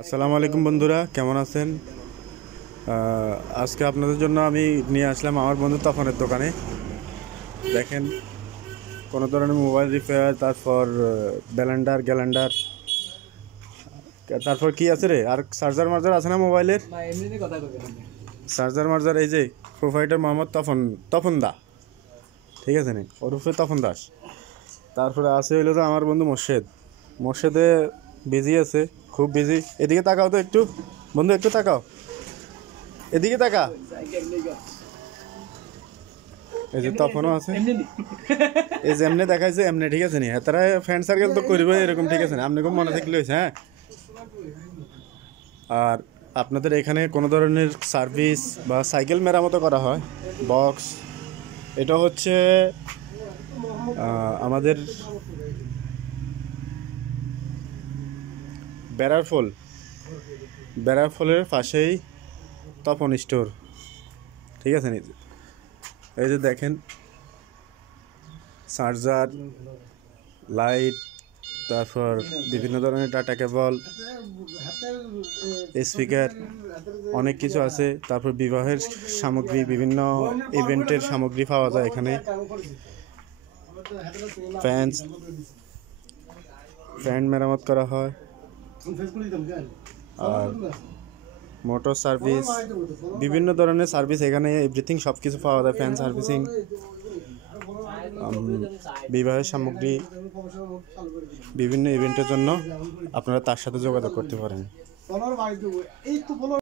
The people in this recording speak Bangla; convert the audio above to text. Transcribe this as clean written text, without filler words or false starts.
আসসালামু আলাইকুম বন্ধুরা, কেমন আছেন? আজকে আপনাদের জন্য আমি নিয়ে আসলাম আমার বন্ধু তপনের দোকানে। দেখেন, কোনো ধরনের মোবাইল রিপেয়ার, তারপর গ্যালান্ডার, তারপর কি আছে রে, আর চার্জার মার্জার আছে না মোবাইলের? চার্জার মার্জার এই যে প্রোভাইডার মোহাম্মদ তপন দা, ঠিক আছে নি, ওরফে তপন দাস। তারপরে আছে হইলো তো আমার বন্ধু মোর্শেদে বিজি আছে, খুব বিজি। এদিকে তাকাও তো একটু বন্ধু, একটু তাকাও, এদিকে তাকা। এই যে তপনও আছে, এই যে এমনি দেখাইছে এমনি, ঠিক আছে নি? তারা ফ্রেন্ড সার্কেল তো করবে এরকম, ঠিক আছে না? আপনি খুব মনে থাকলে হয়েছে। হ্যাঁ, আর আপনাদের এখানে কোনো ধরনের সার্ভিস বা সাইকেল মেরামত করা হয়, বক্স, এটা হচ্ছে আমাদের বেড়ার ফলের পাশেই তপন স্টোর, ঠিক আছে নি? এই যে দেখেন, চার্জার, লাইট, তারপর বিভিন্ন ধরনের ডাটা কেবল, স্পিকার, অনেক কিছু আছে। তারপর বিবাহের সামগ্রী, বিভিন্ন ইভেন্টের সামগ্রী পাওয়া যায় এখানে। ফ্যান মেরামত করা হয়, আর মোটর সার্ভিস, বিভিন্ন ধরনের সার্ভিস এখানে, এভরিথিং সব কিছু পাওয়া যায়। ফ্যান সার্ভিসিং, বিবাহের সামগ্রী, বিভিন্ন ইভেন্টের জন্য আপনারা তার সাথে যোগাযোগ করতে পারেন।